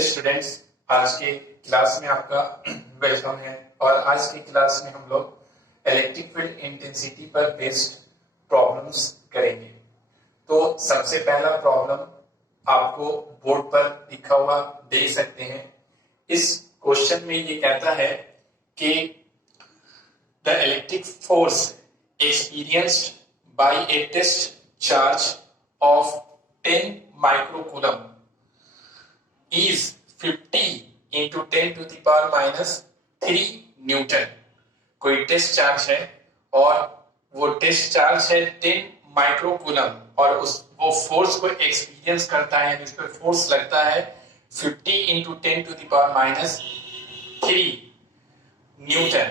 Students, आज के class में आपका वेलकम है। और आज की क्लास में हम लोग इलेक्ट्रिक फील्ड इंटेंसिटी पर बेस्ड प्रॉब्लम्स करेंगे। तो सबसे पहला प्रॉब्लम आपको बोर्ड पर लिखा हुआ देख सकते हैं। इस क्वेश्चन में ये कहता है कि the electric force experienced by a test charge of 10 microcoulomb is 50 into 10 to the power minus 3 newton. कोई टेस्ट चार्ज है और वो टेस्ट चार्ज है 10 माइक्रोकूलम और वो फोर्स को एक्सपीरियंस करता है, इस पर फोर्स लगता है 50 into 10 to the power minus 3 newton.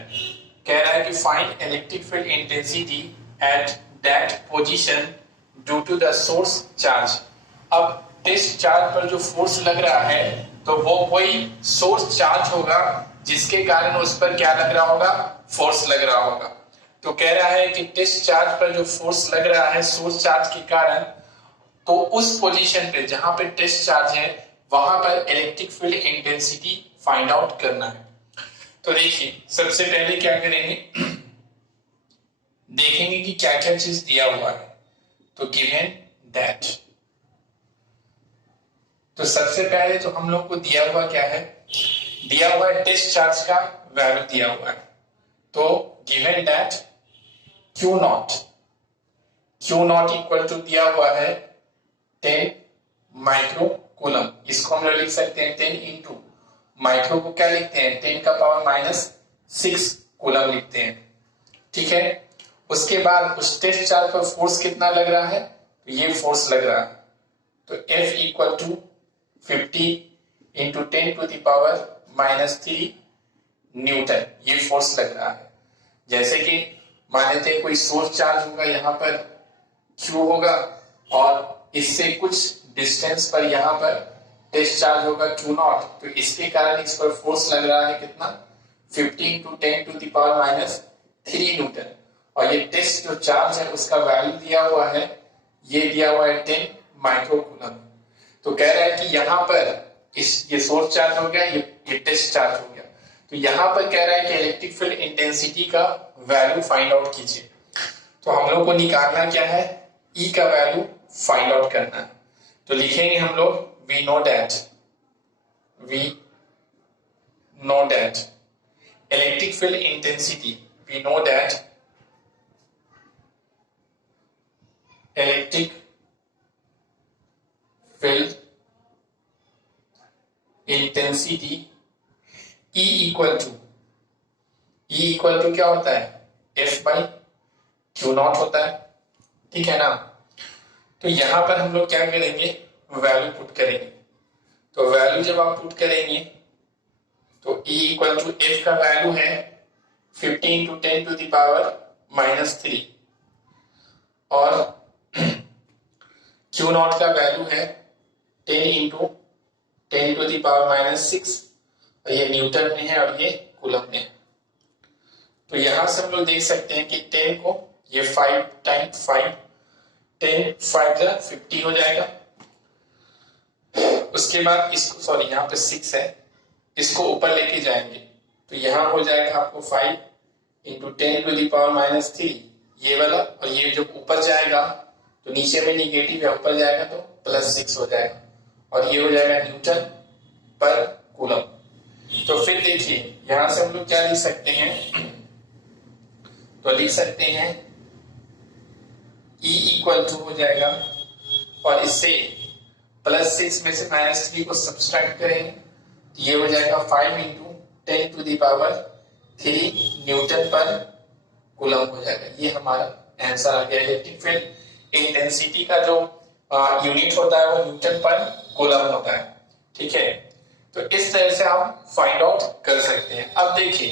कह रहा है कि find electric field intensity at that position due to the source charge. अब टेस्ट चार्ज पर जो फोर्स लग रहा है तो वो कोई सोर्स चार्ज होगा जिसके कारण उस पर क्या लग रहा होगा, फोर्स लग रहा होगा। तो कह रहा है कि टेस्ट चार्ज पर जो फोर्स लग रहा है सोर्स चार्ज के कारण, तो उस पोजीशन पे जहां पे टेस्ट चार्ज है वहां पर electric field intensity find out करना है। तो देखिए, सबसे पहले क्या करेंगे, देखेंगे कि क्या क्या चीज दिया हुआ है। तो गिवन दैट, तो सबसे पहले तो हम लोग को दिया हुआ क्या है, दिया हुआ है टेस्ट चार्ज का वैल्यू दिया हुआ है। तो given that q naught equal to दिया हुआ है 10 माइक्रोकूलम। इसको हम लोग लिख सकते हैं 10 इंटू माइक्रो को क्या लिखते हैं, 10 का पावर माइनस 6 कूलम लिखते हैं। ठीक है, उसके बाद उस टेस्ट चार्ज पर फोर्स कितना लग रहा है, तो ये फोर्स लग रहा है। तो F equal to 50 into 10 to the power minus 3 newton, ये फोर्स लग रहा है। जैसे कि मान लेते हैं कोई सोर्स चार्ज होगा, यहाँ पर Q होगा और इससे कुछ डिस्टेंस पर यहाँ पर टेस्ट चार्ज होगा Q नॉट। तो इसके कारण इस पर फोर्स लग रहा है कितना, 50 into 10 to the power minus 3 newton. और ये टेस्ट जो चार्ज है उसका वैल्यू दिया हुआ है, ये दिया हुआ है 10 माइक्रोकूलम। तो कह रहा है कि यहाँ पर ये सोर्स चार्ज हो गया, ये टेस्ट चार्ज हो गया। तो यहाँ पर कह रहा है कि इलेक्ट्रिक फील्ड इंटेंसिटी का वैल्यू फाइंड आउट कीजिए। तो हम लोग को निकालना क्या है, E का वैल्यू फाइंड आउट करना है। तो लिखेंगे हम लोग we know that electric field intensity, we know that electric field intensity E equal to क्या होता है, F बाई क्यू नॉट होता है। ठीक है ना। तो यहां पर हम लोग क्या करेंगे, वैल्यू पुट करेंगे। तो वैल्यू जब आप पुट करेंगे तो E इक्वल टू F का वैल्यू है 50 into 10 to the power minus 3 और Q नॉट का वैल्यू है 10 into 10 to the power minus 6, और ये न्यूटन में है और ये कूलम में है। तो यहां से हम लोग देख सकते हैं कि 10 को ये 5 टाइम्स 5, 10 5 जा 50 हो जाएगा। उसके बाद इसको, सॉरी यहाँ पे 6 है, इसको ऊपर लेके जाएंगे तो यहां हो जाएगा आपको 5 into 10 to the power minus 3 ये वाला, और ये जब ऊपर जाएगा तो नीचे में निगेटिव है, ऊपर जाएगा तो प्लस 6 हो जाएगा और ये हो जाएगा न्यूटन पर कूलम। तो फिर देखिए यहां से हम लोग क्या लिख सकते हैं, तो लिख सकते हैं E इक्वल टू हो जाएगा, और इससे प्लस 6 में से माइनस 3 को सब्सट्रैक्ट करेंगे तो ये हो जाएगा 5 into 10 to the power 3 newton पर कूलम हो जाएगा। ये हमारा आंसर आ गया। इलेक्ट्रिक फील्ड इंटेंसिटी का जो यूनिट होता है वो न्यूटन पर कूलम होता है। ठीक है, तो इस तरह से आप फाइंड आउट कर सकते हैं। अब देखिए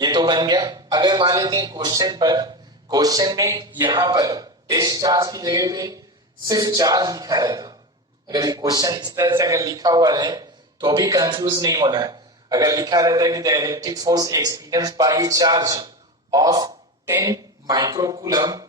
ये तो बन गया। अगर मान लेते हैं क्वेश्चन में यहाँ पर टेस्ट चार्ज की जगह पे सिर्फ चार्ज लिखा रहता, अगर ये क्वेश्चन इस तरह से अगर लिखा हुआ है तो भी कंफ्यूज नहीं होना है। अगर लिखा रहता है कि the electric force experienced by charge of 10 microcoulomb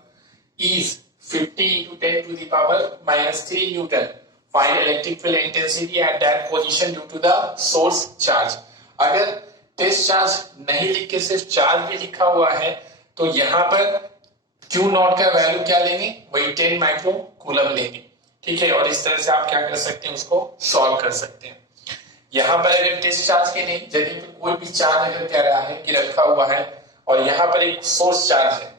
is 50 into 10 to the power minus 3 newton, find electric field intensity at that position due to the source charge. अगर टेस्ट चार्ज नहीं लिख के सिर्फ चार्ज भी लिखा हुआ है तो यहाँ पर Q नॉट का वैल्यू क्या लेंगे, वही 10 माइक्रो कूलम लेंगे। ठीक है, और इस तरह से आप क्या कर सकते हैं, उसको सॉल्व कर सकते हैं। यहाँ पर अगर टेस्ट चार्ज के नहीं, जगह पे कोई भी चार्ज अगर कह रहा है कि रखा हुआ है और यहाँ पर एक सोर्स चार्ज है,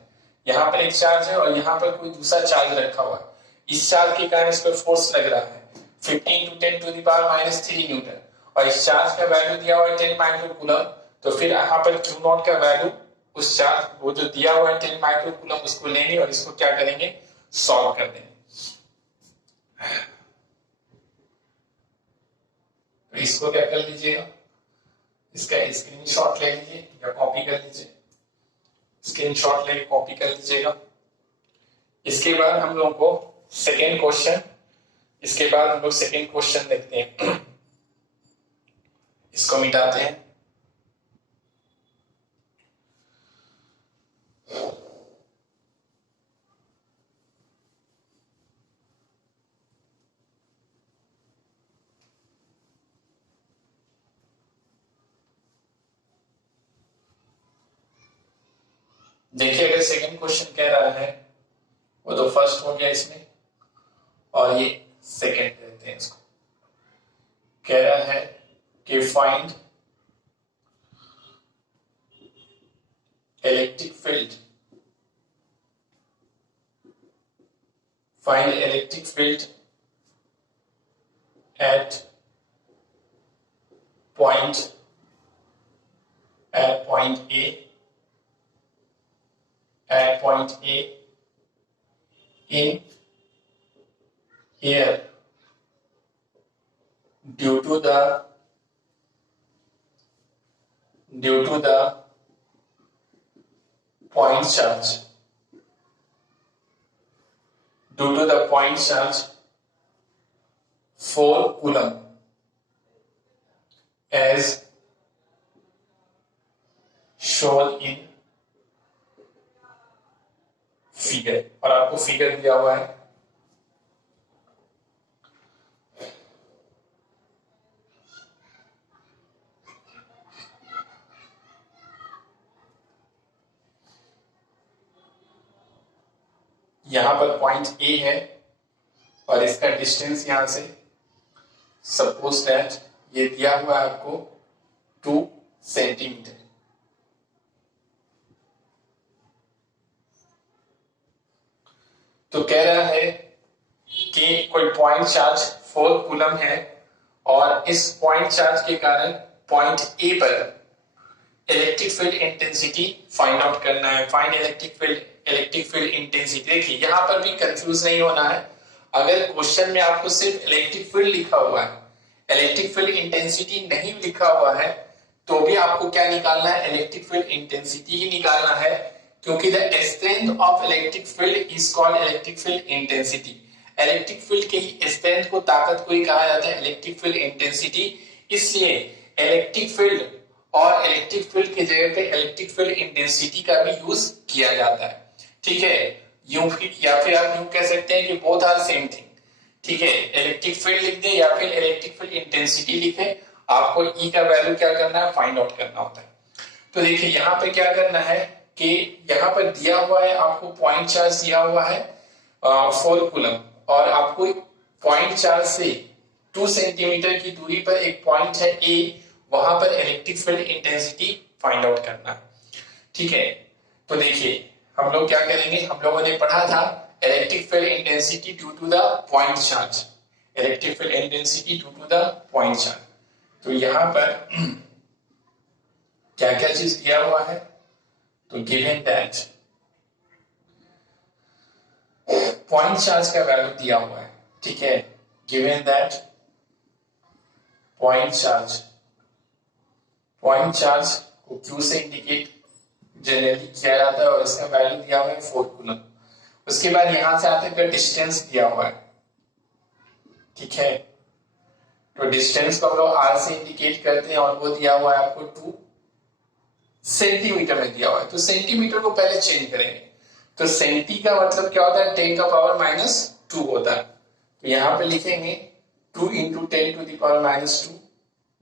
यहाँ पर एक चार्ज है और यहाँ पर कोई दूसरा चार्ज रखा हुआ है, इस चार्ज के कारण इस पर फोर्स लग रहा है 15 × 10⁻³ न्यूटन और इस चार्ज का वैल्यू दिया हुआ है 10 माइक्रो कूलम। तो फिर यहाँ पर Q नॉट का वैल्यू उस चार्ज वो जो दिया हुआ है 10 माइक्रो कूलम उसको लेंगे और इसको क्या करेंगे, सॉल्व कर देंगे। तो इसको क्या कर लीजिएगा, इसका स्क्रीनशॉट ले लीजिए या कॉपी कर लीजिए, स्क्रीनशॉट लेके कॉपी कर लीजिएगा। इसके बाद हम लोग को सेकेंड क्वेश्चन, इसके बाद हम लोग सेकेंड क्वेश्चन देखते हैं। इसको मिटाते हैं। देखिए अगर सेकंड क्वेश्चन कह रहा है वो तो फर्स्ट हो गया इसमें और ये सेकंड कहते हैं इसको। कह रहा है कि find electric field, find electric field at point A at point A in here due to the point charge, due to the point charge 4 coulomb as shown in figure. और आपको फिगर दिया हुआ है, यहां पर पॉइंट ए है और इसका डिस्टेंस यहां से सपोज दैट ये दिया हुआ है आपको 2 सेंटीमीटर। तो कह रहा है कि कोई पॉइंट चार्ज 4 कूलम है और इस पॉइंट चार्ज के कारण पॉइंट ए पर electric field intensity find out करना है। Find electric field intensity. देखिए यहां पर भी कंफ्यूज नहीं होना है। अगर क्वेश्चन में आपको सिर्फ इलेक्ट्रिक फील्ड लिखा हुआ है, इलेक्ट्रिक फील्ड इंटेंसिटी नहीं लिखा हुआ है, तो भी आपको क्या निकालना है, इलेक्ट्रिक फील्ड इंटेंसिटी ही निकालना है, क्योंकि the strength of electric field is called electric field intensity. Electric field के ही स्ट्रेंथ को, ताकत को ही कहा जाता है इलेक्ट्रिक फील्ड इंटेंसिटी। इसलिए इलेक्ट्रिक फील्ड और इलेक्ट्रिक फील्ड की जगह पे इलेक्ट्रिक फील्ड इंटेंसिटी का भी यूज किया जाता है। ठीक है, यूं या फिर आप यूं कह सकते हैं कि बोथ आर सेम थिंग। ठीक है, इलेक्ट्रिक फील्ड लिख दे या फिर इलेक्ट्रिक फील्ड इंटेंसिटी लिखे, आपको ई का वैल्यू क्या करना है, फाइंड आउट करना होता है। तो देखिए यहाँ पे क्या करना है कि यहाँ पर दिया हुआ है आपको पॉइंट चार्ज दिया हुआ है 4 कूलम और आपको पॉइंट चार्ज से 2 सेंटीमीटर की दूरी पर एक पॉइंट है ए, वहां पर electric field intensity find out करना है। ठीक है, तो देखिए हम लोग क्या करेंगे, हम लोगों ने पढ़ा था electric field intensity due to the point charge, electric field intensity due to the point charge. तो यहां पर क्या क्या चीज दिया हुआ है, तो गिवन दैट पॉइंट चार्ज का वैल्यू दिया हुआ है। ठीक है, गिवन दैट पॉइंट चार्ज को Q से इंडिकेट जनरली किया जाता है और इसका वैल्यू दिया हुआ है 4 कूलम। उसके बाद यहां से आते हैं डिस्टेंस दिया हुआ है। ठीक है, तो डिस्टेंस को हम लोग R से इंडिकेट करते हैं और वो दिया हुआ है आपको 2 सेंटीमीटर में दिया हुआ है। तो सेंटीमीटर को पहले चेंज करेंगे, तो सेंटी का मतलब क्या होता है, 10⁻⁻² होता है। तो यहां पे लिखेंगे 2 इंटू 10⁻⁻2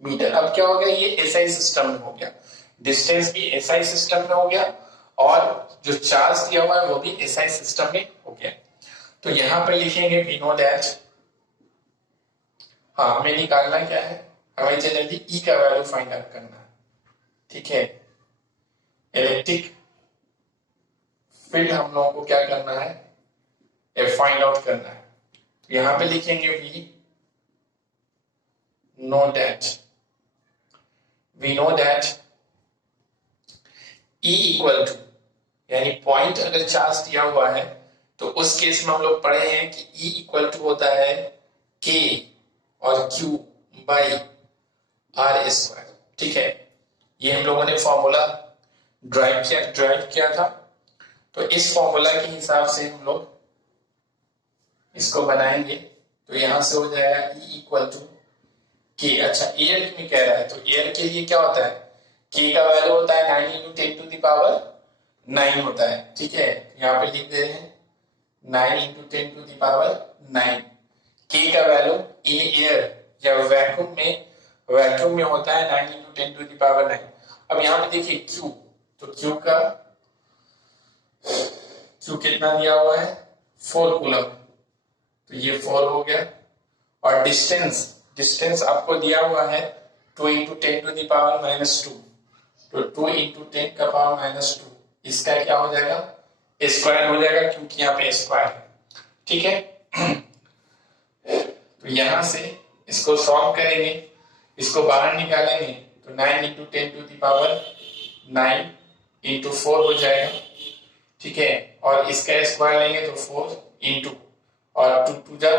मीटर। अब क्या हो गया, ये एसआई सिस्टम में हो गया, डिस्टेंस भी एसआई सिस्टम में हो गया और जो चार्ज दिया हुआ है वो भी एसआई सिस्टम में हो गया। तो यहां पर लिखेंगे वी नो दैट, हाँ हमें निकालना क्या है, हमें जनरली ई का वैल्यू फाइंड आउट करना है, ठीक है। इलेक्ट्रिक फील्ड हम लोगों को क्या करना है, फाइंड आउट करना है। तो यहां पे लिखेंगे we know that E equal to, यानी पॉइंट अगर चार्ज दिया हुआ है तो उस केस में हम लोग पढ़े हैं कि E इक्वल टू होता है K और Q बाई R स्क्वायर, ठीक है। ये हम लोगों ने फॉर्मूला ड्राइव किया था। तो इस फॉर्मूला के हिसाब से हम लोग इसको बनाएंगे। तो यहां से हो जाएगा E इक्वल टू K। अच्छा एयर में कह रहा है, तो एयर के लिए क्या होता है, K का वैल्यू होता है 9 इंटू 10⁻9 होता है, ठीक है। यहाँ पे लिख दे रहे हैं 9 इंटू 10⁻9। K का वैल्यू इन एयर या वैक्यूम में होता है 9 इंटू 10⁻9। अब यहाँ पे देखिए Q, तो Q कितना दिया हुआ है, 4 कूलम, तो ये 4 हो गया। और डिस्टेंस आपको दिया हुआ है 2 इंटू 10⁻⁻2, तो 2 इंटू 10⁻⁻2, इसका क्या हो जाएगा, स्क्वायर हो जाएगा, क्योंकि यहाँ पे स्क्वायर है, ठीक है। तो यहां से इसको सॉल्व करेंगे, इसको बाहर निकालेंगे, तो 9 इंटू 10⁻9 इंटू 4 हो जाएगा, ठीक है। और इसका स्क्वायर लेंगे तो 4 इंटू, और 2 टू जा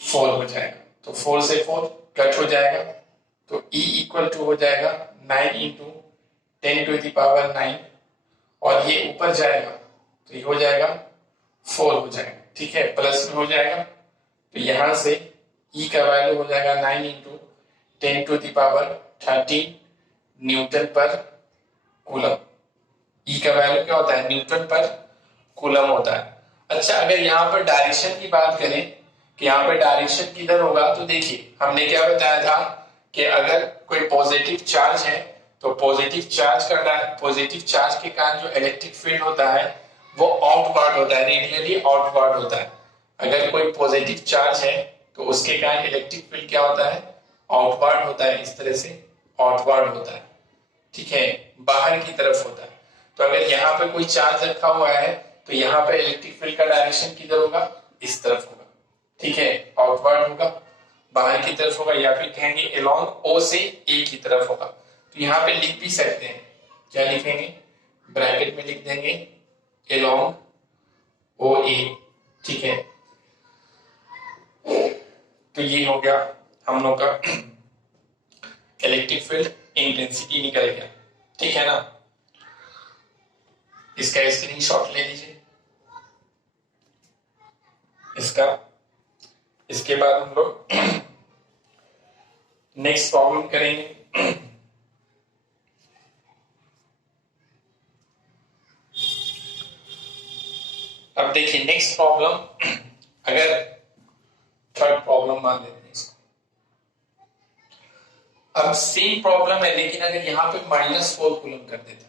4 हो जाएगा, तो 4 से 4 कट हो जाएगा, तो E इक्वल टू हो जाएगा 9 इंटू 10⁻9, और ये ऊपर जाएगा तो ये हो जाएगा 4 हो जाएगा, ठीक है, प्लस में हो जाएगा। तो यहां से E का वैल्यू हो जाएगा 9 इंटू 10⁻13 न्यूटन पर कूलम। E का वैल्यू क्या होता है, न्यूटन पर कूलम होता है। अच्छा अगर यहाँ पर डायरेक्शन की बात करें कि यहाँ पे डायरेक्शन किधर होगा, तो देखिए हमने क्या बताया था कि अगर कोई पॉजिटिव चार्ज है तो पॉजिटिव चार्ज के कारण जो इलेक्ट्रिक फील्ड होता है वो आउटवर्ड होता है, रेडियली आउटवर्ड होता है। अगर कोई पॉजिटिव चार्ज है तो उसके कारण इलेक्ट्रिक फील्ड क्या होता है, आउटवर्ड होता है, इस तरह से आउटवर्ड होता है, ठीक है, बाहर की तरफ होता है। तो अगर यहाँ पे कोई चार्ज रखा हुआ है तो यहाँ पे इलेक्ट्रिक फील्ड का डायरेक्शन किधर होगा, इस तरफ होगा, ठीक है, आउटवर्ड होगा, बाहर की तरफ होगा, या फिर कहेंगे अलोंग O से A की तरफ होगा। तो यहाँ पे लिख भी सकते हैं, क्या लिखेंगे, ब्रैकेट में लिख देंगे अलोंग OA, ठीक है। तो ये हो गया हम लोग का इलेक्ट्रिक फील्ड इंटेंसिटी निकल गया, ठीक है ना। इसका स्क्रीनशॉट ले लीजिए इसका। इसके बाद हम लोग नेक्स्ट प्रॉब्लम करेंगे। अब देखिए नेक्स्ट प्रॉब्लम, अगर थर्ड प्रॉब्लम मान लेते हैं इसको। अब सेम प्रॉब्लम है, लेकिन अगर यहां पे -4 कूलम कर देते हैं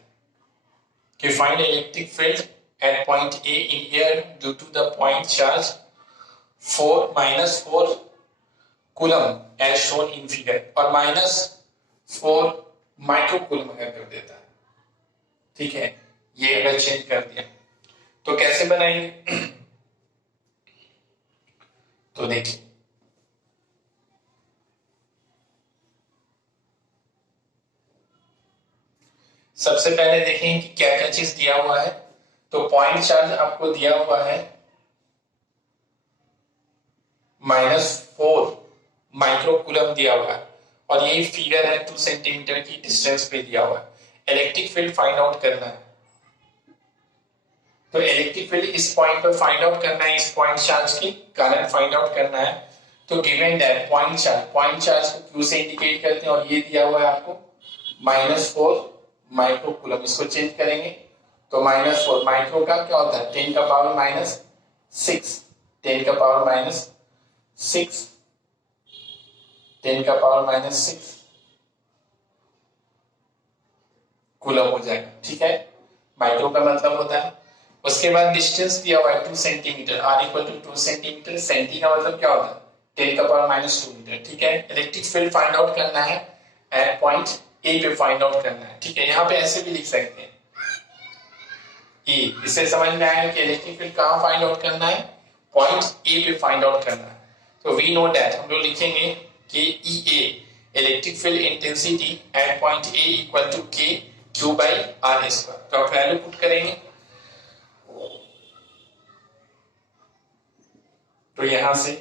कि find electric field at point A in air due to the point charge -4 coulomb as shown in figure, और -4 माइक्रो कूलम अगर कर देता है, ठीक है, ये अगर चेंज कर दिया तो कैसे बनाएंगे। तो देखिए सबसे पहले देखें कि क्या क्या चीज दिया हुआ है। तो पॉइंट चार्ज आपको दिया हुआ है -4 माइक्रो कूलम दिया हुआ है, और यही फिगर है 2 सेंटीमीटर की डिस्टेंस पे दिया हुआ है। इलेक्ट्रिक फील्ड फाइंड आउट करना है, तो इलेक्ट्रिक फील्ड इस पॉइंट पर फाइंड आउट करना है, इस पॉइंट चार्ज के कारण फाइंड आउट करना है। तो गिवन दैट पॉइंट चार्ज को Q से इंडिकेट करते हैं, और ये दिया हुआ है आपको -4 माइक्रो कूलम। इसको चेंज करेंगे तो -4 माइक्रो का क्या होता है, 10⁻⁻6, 10⁻⁻6 10 का पावर माइनस 6 कूलम हो जाएगा। ठीक है, माइक्रो का मतलब होता है। उसके बाद डिस्टेंस दिया हुआ है 2 centimetre, r equal to 2 centimetre, centi का मतलब क्या होता है 10 का पावर माइनस 2 मीटर। ठीक है, इलेक्ट्रिक फील्ड फाइंड आउट करना है एट पॉइंट ए पे फाइंड आउट करना है। ठीक है, यहाँ पे ऐसे भी लिख सकते हैं ई, इससे समझ में आएगा कि इलेक्ट्रिक फील्ड कहाँ फाइंड आउट करना है, पॉइंट ए पे फाइंड आउट करना है। तो वी नो दैट, हम लोग लिखेंगे कि E A electric field intensity at point A equal to K Q by R square. तो आप वैल्यू पुट करेंगे, तो यहां से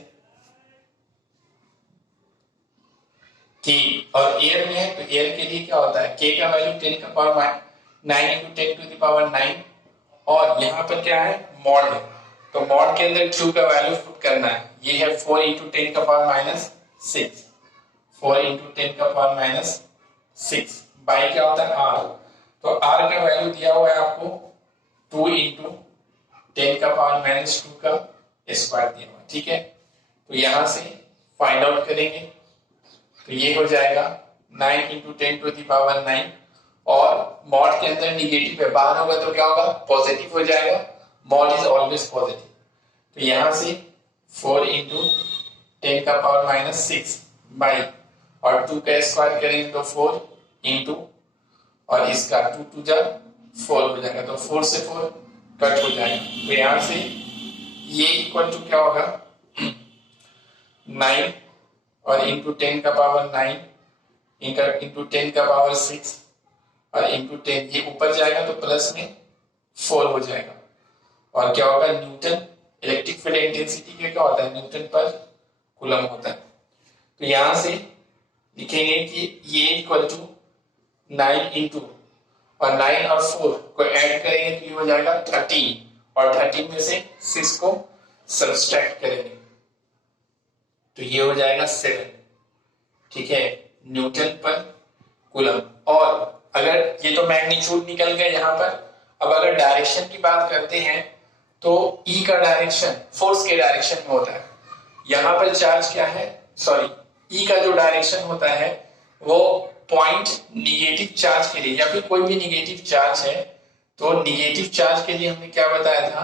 के और एयर में है, तो एयर के लिए क्या होता है के का वैल्यू 10 का power 9 into 10 to the power 9, और यहाँ पर क्या है मॉड है, तो मॉड के अंदर q का वैल्यू पुट करना है। ये है 4 इंटू 10 का पावर माइनस 6, 4 इंटू 10 का पावर माइनस 6 बाई क्या होता है r, तो r का वैल्यू दिया हुआ है आपको 2 इंटू 10 का पावर माइनस 2 का स्क्वायर दिया हुआ। ठीक है, तो यहां से फाइंड आउट करेंगे, तो ये हो जाएगा 9 इंटू 10 टू द पावर 9, और मॉड के अंदर निगेटिव है, बाहर होगा तो क्या होगा पॉजिटिव हो जाएगा, मॉड इज ऑलवेज पॉजिटिव। तो यहां से 4 इंटू 10 का पावर माइनस 6 बाई, और 2 का स्क्वायर करेंगे तो 4 इंटू, और इसका 2 टू जा 4 हो जाएगा, तो 4 से 4 कट हो जाएगा। तो यहां से ये इक्वल टू क्या होगा 9 और इंटू 10 का पावर 9 इंटू 10 का पावर 6 और इंटू 10, ये ऊपर जाएगा तो प्लस में 4 हो जाएगा, और क्या होगा न्यूटन, इलेक्ट्रिक फील्ड इंटेंसिटी क्या होता है न्यूटन पर कूलम होता है। तो यहां से लिखेंगे कि ये इक्वल टू 9 इंटू, और 9 और 4 को ऐड करेंगे तो ये हो जाएगा 13, और 13 में से 6 को सब्सट्रैक्ट करेंगे तो ये हो जाएगा 7। ठीक है, न्यूटन पर कूलम। और अगर ये तो मैग्नीट्यूड निकल गया यहाँ पर, अब अगर डायरेक्शन की बात करते हैं तो ई का डायरेक्शन फोर्स के डायरेक्शन में होता है। यहाँ पर चार्ज क्या है, सॉरी ई का जो डायरेक्शन होता है वो पॉइंट निगेटिव चार्ज के लिए, या फिर कोई भी निगेटिव चार्ज है तो निगेटिव चार्ज के लिए हमने क्या बताया था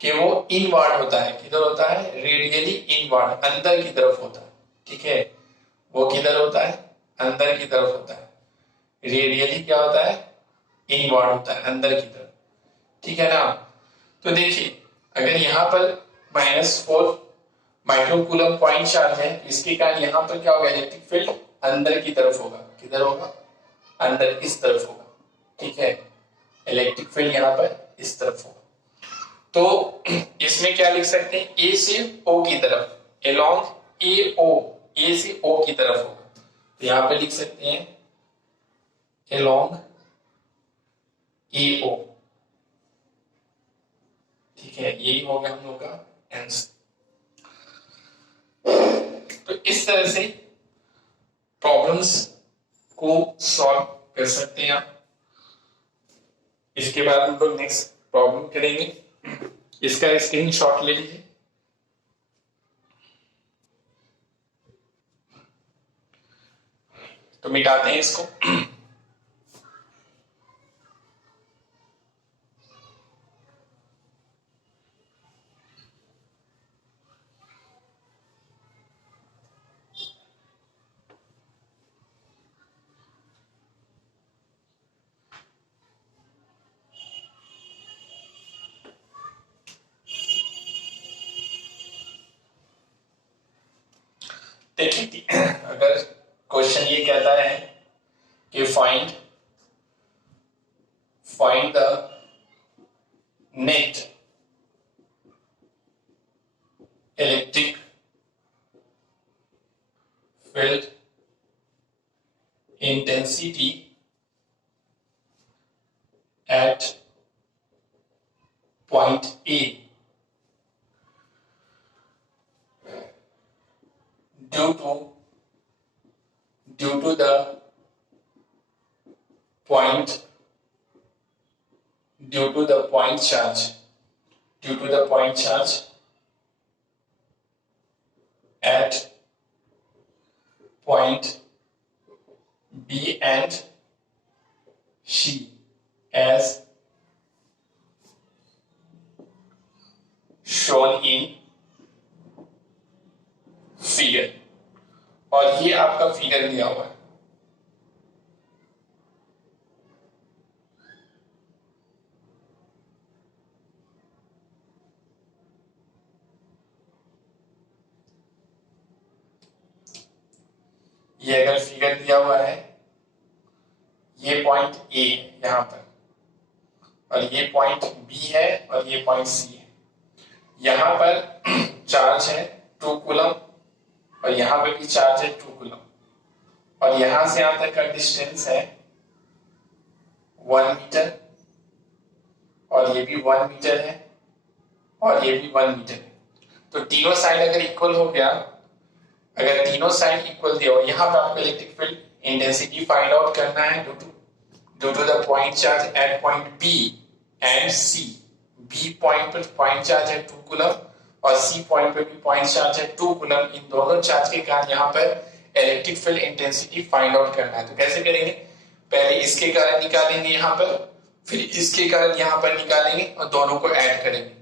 कि वो इनवर्ड होता है। किधर होता है रेडियली इनवर्ड, अंदर की तरफ होता है। ठीक है, वो किधर होता है अंदर की तरफ होता है, रेडियली क्या होता है इनवर्ड होता है अंदर की तरफ। ठीक है ना, तो देखिए अगर यहाँ पर -4 माइक्रोकूलम पॉइंट चार्ज है, इसके कारण यहाँ पर क्या होगा इलेक्ट्रिक फील्ड अंदर की तरफ होगा। किधर होगा अंदर इस तरफ होगा। ठीक है, इलेक्ट्रिक फील्ड यहाँ पर इस तरफ होगा। तो इसमें क्या लिख सकते हैं ए से ओ की तरफ, अलोंग ए ओ, ए से ओ की तरफ होगा, तो यहां पे लिख सकते हैं अलोंग ए ओ। ठीक है, यही हो गया हम लोग का आंसर। तो इस तरह से प्रॉब्लम्स को सॉल्व कर सकते हैं आप। इसके बाद हम लोग नेक्स्ट प्रॉब्लम करेंगे, इसका स्क्रीनशॉट ले लीजिए। तो मिटाते हैं इसको। देखिए अगर क्वेश्चन ये कहता है कि find the net electric field intensity at point A due to the point charge at point B and C as shown in figure, और ये आपका फिगर दिया हुआ है। ये अगर फिगर दिया हुआ है, ये पॉइंट ए यहां पर, और ये पॉइंट बी है, और ये पॉइंट सी है। यहां पर चार्ज है 2 कूलम, और यहां पर भी चार्ज है 2 कूलम, और यहां से यहां तक का डिस्टेंस है 1 मीटर, और ये भी 1 मीटर है, और ये भी 1 मीटर है। तो तीनों साइड अगर इक्वल हो गया, अगर तीनों साइड इक्वल दिया हो, यहां पर आपको electric field intensity find out करना है due to the point charge at point B and C. B point पर पॉइंट चार्ज है 2 कूलम, और सी पॉइंट पर भी पॉइंट चार्ज है 2 कूलम। इन दोनों चार्ज के कारण यहाँ पर electric field intensity find out करना है। तो कैसे करेंगे? पहले इसके कारण निकालेंगे यहाँ पर, फिर इसके कारण यहाँ पर निकालेंगे, और दोनों को ऐड करेंगे।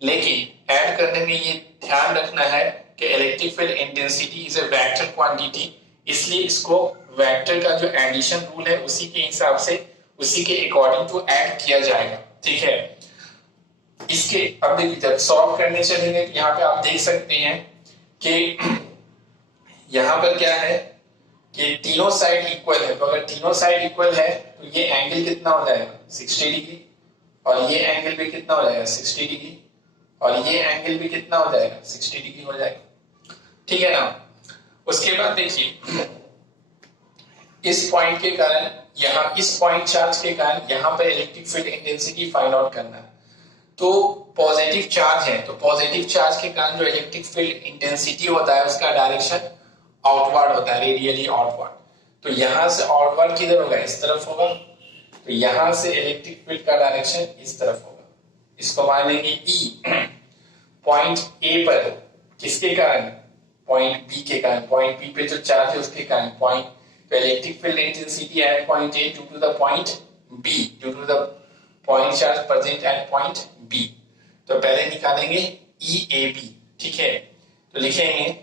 लेकिन ऐड करने में ये ध्यान रखना है कि electric field intensity is a vector quantity, इसलिए इसको वेक्टर का जो एडिशन रूल है उसी के हिसाब से, उसी के अकॉर्डिंग टू ऐड किया जाएगा। ठीक है, इसके अब देखिए जब सॉल्व करने चलेंगे तो यहाँ पे आप देख सकते हैं कि यहाँ पर क्या है कि तीनों साइड इक्वल है। तो अगर तीनों साइड इक्वल है तो ये एंगल कितना हो जाएगा 60 डिग्री, और ये एंगल भी कितना हो जाएगा 60 डिग्री, और ये एंगल भी कितना हो जाएगा 60 डिग्री हो जाएगा। ठीक है ना। उसके बाद देखिए इस पॉइंट के कारण, यहाँ इस पॉइंट चार्ज के कारण यहाँ पर electric field intensity find out करना है। तो पॉजिटिव चार्ज है, तो पॉजिटिव चार्ज के कारण जो इलेक्ट्रिक फील्ड इंटेंसिटी होता है उसका डायरेक्शन आउटवर्ड होता है, रेडियली आउटवर्ड। तो यहां से आउटवर्ड किधर होगा? इस तरफ होगा। तो यहां से इलेक्ट्रिक फील्ड का डायरेक्शन इस तरफ होगा। इसको मान लेंगे ई। पॉइंट ए पर किसके कारण? पॉइंट बी के कारण। पॉइंट बी पे जो चार्ज है उसके कारण पॉइंट, तो electric field intensity at point A due to the point B, due to the point charge present at point B. तो पहले निकालेंगे ई ए बी। ठीक है, तो लिखेंगे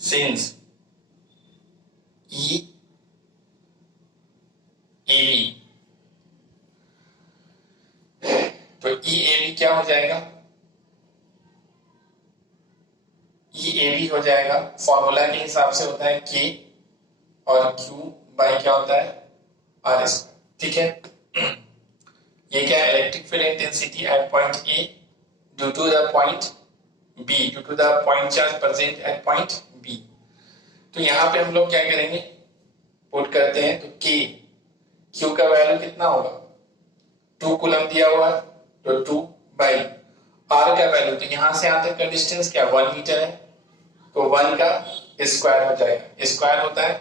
सिंस ई ए बी, तो ई ए बी क्या हो जाएगा? ई ए बी हो जाएगा, फॉर्मूला के हिसाब से होता है के और क्यू बाई क्या होता है आर स्क्वायर। ठीक है, ये क्या है? Electric field intensity at point A due to the point B, due to the point charge present at point B. तो यहां पे हम लोग क्या करेंगे? पुट करते हैं, तो के क्यू का वैल्यू कितना होगा? 2 कूलम दिया हुआ, तो 2 बाई आर का वैल्यू, तो यहां से यहां तक का डिस्टेंस क्या 1 मीटर है, तो 1 का स्क्वायर हो जाएगा। स्क्वायर होता है,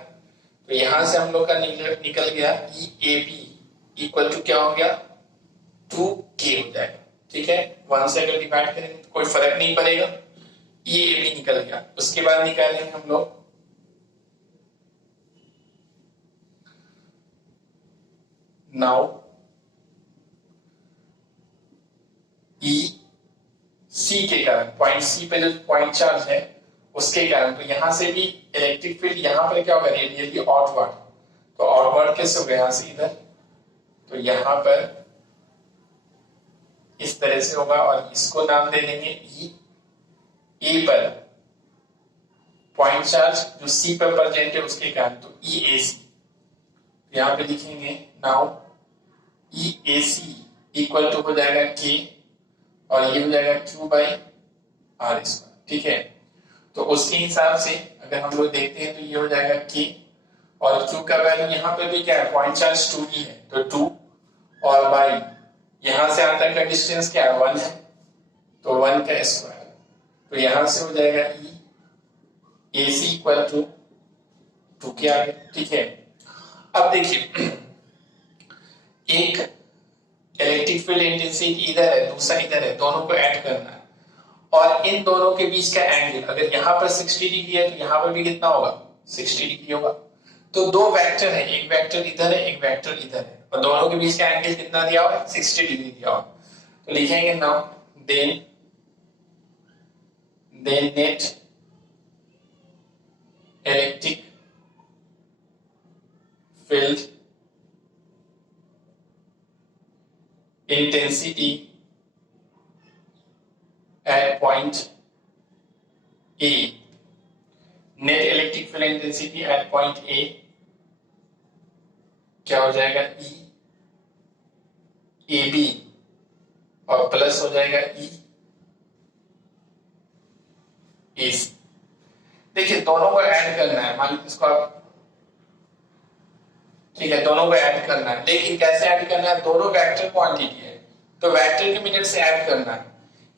तो यहां से हम लोग का निकल गया ई ए बी इक्वल टू क्या हो गया 2k हो जाएगा। ठीक है, 1 से अगर डिवाइड करेंगे तो कोई फर्क नहीं पड़ेगा, ई ए बी निकल गया। उसके बाद निकालेंगे हम लोग नाउ ई सी के कारण, पॉइंट सी पे जो पॉइंट चार्ज है उसके कारण, तो यहां से भी इलेक्ट्रिक फील्ड यहां पर क्या होगा? Radially outward. तो आउटवर्ड कैसे होगा? यहां से इधर, तो यहां पर इस तरह से होगा, और इसको नाम दे देंगे ई। ए पर पॉइंट चार्ज जो सी पर प्रेजेंट है उसके कारण, तो ई ए सी। यहां पे लिखेंगे now E A C equal to हो जाएगा के, और ये हो जाएगा क्यू बाई आर स्क्वायर। ठीक है, तो उसके हिसाब से अगर हम लोग देखते हैं तो ये हो जाएगा के, और क्यू का वैल्यू यहाँ पे भी क्या है? पॉइंट चार्ज 2 ही है, तो 2 और बाई यहां से यहां तक का डिस्टेंस क्या है 1 है, तो 1 का स्क्वायर, तो यहां से हो जाएगा ई ए सी इक्वल टू 2 के आ गया। ठीक है, अब देखिए एक इलेक्ट्रिक फील्ड इंटेंसिटी इधर है, दूसरा इधर है, दोनों को ऐड करना है, और इन दोनों के बीच का एंगल अगर यहाँ पर 60 डिग्री है तो यहाँ पर भी कितना होगा 60 डिग्री होगा। तो दो वेक्टर है, एक वेक्टर इधर है एक वेक्टर इधर है और दोनों के बीच का एंगल कितना दिया हुआ है 60 डिग्री दिया हुआ। तो लिखेंगे now then net electric field intensity at point A, net electric field intensity at point A क्या हो जाएगा E AB और प्लस हो जाएगा E AC। देखिए दोनों को ऐड करना है, मान लीजिए इसको आप, ठीक है दोनों को ऐड करना है, लेकिन कैसे ऐड करना है, दोनों वेक्टर क्वांटिटी है तो वेक्टर के मिनट से ऐड करना है,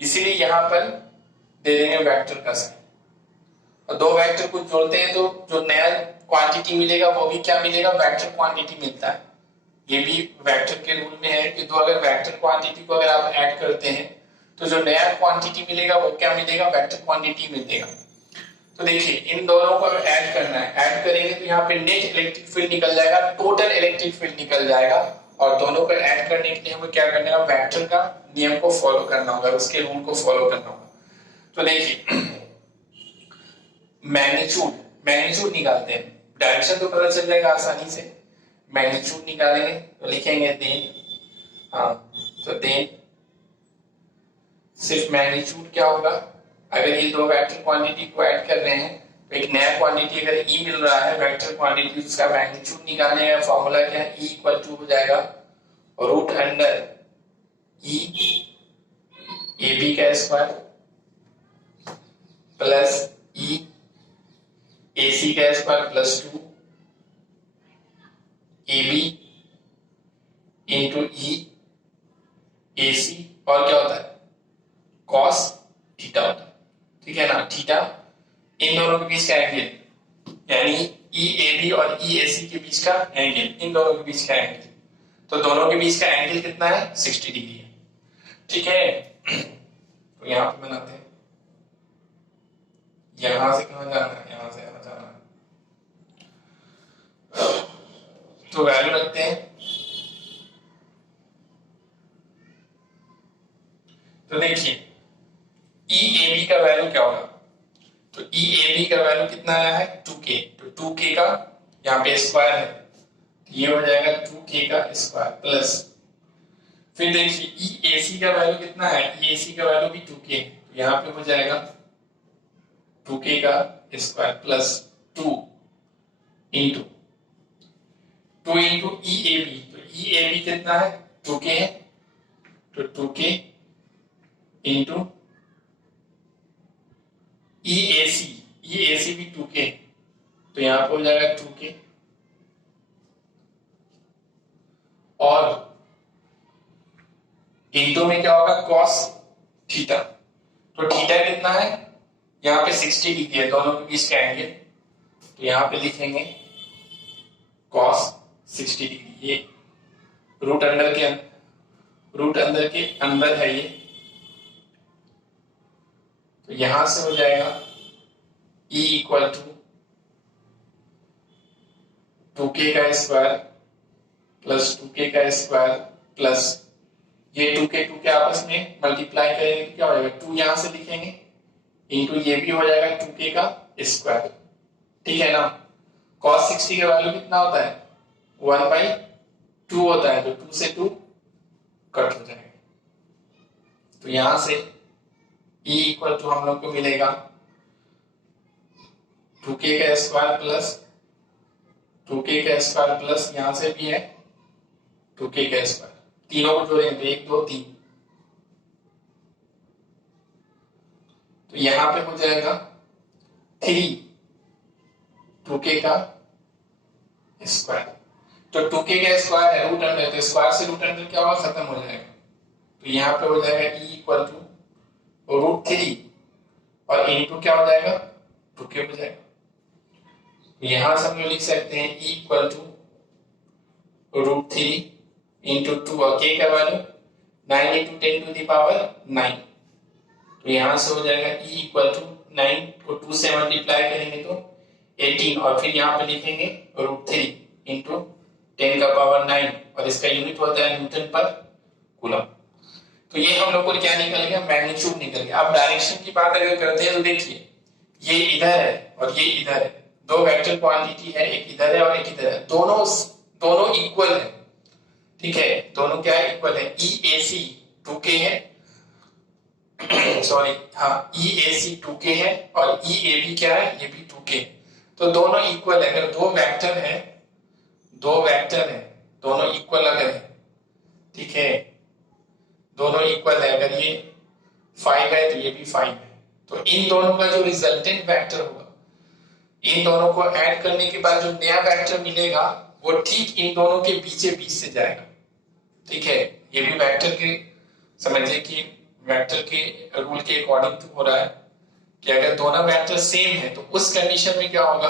इसीलिए यहां पर दे देंगे वेक्टर का साइन और दो वेक्टर को जोड़ते हैं तो जो नया क्वांटिटी मिलेगा वो भी क्या मिलेगा वेक्टर क्वांटिटी मिलता है। ये भी वेक्टर के रूल में है कि दो अगर वेक्टर क्वांटिटी को अगर आप ऐड करते हैं तो जो नया क्वांटिटी मिलेगा वो क्या मिलेगा वेक्टर क्वांटिटी मिलेगा। तो देखिए इन दोनों को ऐड करना है, ऐड करेंगे तो यहाँ पे नेट इलेक्ट्रिक फील्ड निकल जाएगा, टोटल इलेक्ट्रिक फील्ड निकल जाएगा और दोनों को ऐड करने के लिए हमें क्या करना है वेक्टर का नियम को फॉलो करना होगा, उसके रूल को फॉलो करना होगा। तो देखिए मैग्नीट्यूड निकालते हैं, डायरेक्शन तो पता चल जाएगा आसानी से, मैग्नीट्यूड निकालेंगे तो लिखेंगे देन, हाँ तो देन सिर्फ मैग्नीट्यूड क्या होगा, अगर ये दो वेक्टर क्वांटिटी को ऐड कर रहे हैं तो एक नया क्वांटिटी अगर E मिल रहा है वेक्टर क्वांटिटी, उसका मैग्नीट्यूड निकालने का फॉर्मूला क्या है, E इक्वल टू हो जाएगा रूट अंडर E AB का स्क्वायर प्लस E AC का square plus 2 AB into E AC और क्या होता है cos थीटा होता है, ठीक है ना, थीटा इन दोनों के बीच का एंगल यानी EAB और EAC के बीच का एंगल, इन दोनों के बीच का एंगल, तो दोनों के बीच का एंगल कितना है 60 डिग्री है, ठीक है। तो यहां पे बनाते हैं, यहां से कहां जाना है, यहां से यहां जाना है, तो वैल्यू रखते हैं। तो देखिए EAB का वैल्यू क्या होगा, तो EAB का वैल्यू कितना आया है 2K, तो 2K का यहाँ पे स्क्वायर है तो ये हो जाएगा 2K का स्क्वायर प्लस, फिर देखिए EAC का वैल्यू कितना है, EAC का वैल्यू भी 2K, तो यहाँ पे हो जाएगा 2K का स्क्वायर प्लस 2 इंटू EAB, तो EAB कितना है 2K है, तो 2K इंटू EAC भी 2K, तो यहां पर हो जाएगा 2K और इंटू में क्या होगा cos थीटा, तो थीटा कितना है यहाँ पे 60 डिग्री है, दोनों के बीच का एंगल, तो यहाँ पे लिखेंगे cos 60 डिग्री, ये रूट अंडर के अंदर है ये, तो यहां से हो जाएगा E इक्वल टू 2K का स्क्वायर प्लस 2K का स्क्वायर प्लस ये 2K आपस में मल्टीप्लाई करेंगे तो क्या हो जाएगा 2 यहां से लिखेंगे इंटू ये भी हो जाएगा 2K का स्क्वायर, ठीक है ना। cos 60 का वैल्यू कितना होता है 1/2 होता है, तो 2 से 2 कट हो जाएगा, तो यहां से E इक्वल टू हम लोग को मिलेगा 2K का स्क्वायर प्लस 2K का स्क्वायर प्लस यहां से भी है 2K का स्क्वायर, तीनों को जोड़ेंगे तो 1 2 3, तो यहां पे हो जाएगा 3 2K का स्क्वायर, तो 2K का स्क्वायर है रूट अंडर, तो स्क्वायर से रूट अंडर क्या होगा खत्म हो जाएगा, तो यहां पे हो जाएगा E इक्वल टू √3 और इनटू क्या हो जाएगा 2K हो जाएगा, यहां से हम लोग लिख सकते हैं E इक्वल टू √3 इंटू 2 और K का value 9 into 10 to the power 9, तो यहां से हो जाएगा E इक्वल टू 9 को 2 से मल्टीप्लाई करेंगे तो 18 और फिर यहाँ पे लिखेंगे √3 इंटू 10 का पावर 9 और इसका यूनिट होता है न्यूटन पर कूलम। तो ये हम लोग को क्या निकल गया, मैग्नीट्यूड निकल गया। अब डायरेक्शन की बात अगर करते हैं तो देखिए ये इधर है और ये इधर है, दो वेक्टर क्वांटिटी है, एक इधर है और एक इधर है, दोनों इक्वल है, ठीक है, दोनों क्या है, इक्वल है। EAC 2K है सॉरी हाँ EAC 2K है और EAB क्या है, ये भी 2K। तो दोनों इक्वल है। अगर दो वेक्टर है दोनों इक्वल अगर है, ठीक है, दोनों इक्वल है, अगर ये 5 है तो ये भी 5 है, तो इन दोनों का जो रिजल्टेंट वेक्टर होगा, इन दोनों को ऐड करने के बाद जो नया वेक्टर मिलेगा वो ठीक इन दोनों के बीच से जाएगा, ठीक है। ये भी वेक्टर के समझिए कि वेक्टर के रूल के अकॉर्डिंग हो रहा है कि अगर दोनों वेक्टर सेम है तो उस कंडीशन में क्या होगा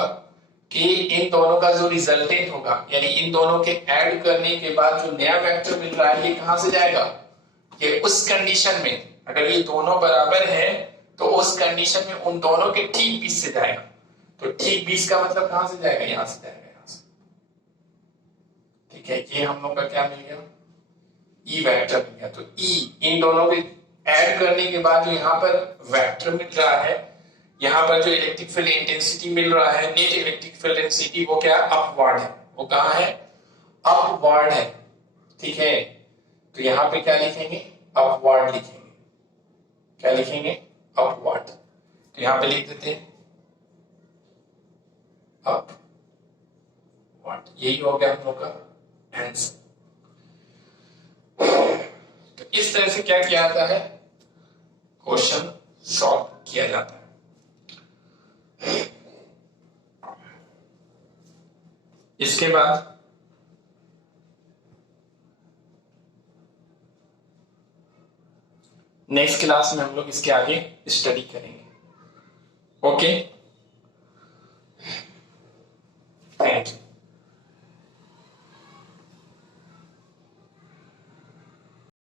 कि इन दोनों का जो रिजल्टेंट होगा, यानी इन दोनों के ऐड करने के बाद जो नया वेक्टर मिल रहा है ये कहां से जाएगा, ये उस कंडीशन में अगर ये दोनों बराबर है तो उस कंडीशन में उन दोनों के ठीक बीच से जाएगा। तो ठीक बीच का मतलब कहां से जाएगा, यहां से जाएगा, यहां से, ठीक है। ये हम लोग का क्या मिल गया, ई वेक्टर मिल गया। तो ई इन दोनों के ऐड करने के बाद जो यहाँ पर वेक्टर मिल रहा है, यहाँ पर जो इलेक्ट्रिक फील्ड इंटेंसिटी मिल रहा है, नेट इलेक्ट्रिक फील्ड इंटेंसिटी, वो क्या अपवर्ड है, वो कहां है, अपवर्ड है, ठीक है। तो यहाँ पे क्या लिखेंगे, अपवर्ड लिखेंगे, क्या लिखेंगे, अपवर्ड। तो यहाँ पे लिख देते हैं अपवर्ड, यही हो गया हम लोग का आंसर। तो इस तरह से क्या किया जाता है, क्वेश्चन सॉल्व किया जाता है। इसके बाद नेक्स्ट क्लास में हम लोग इसके आगे स्टडी करेंगे। ओके।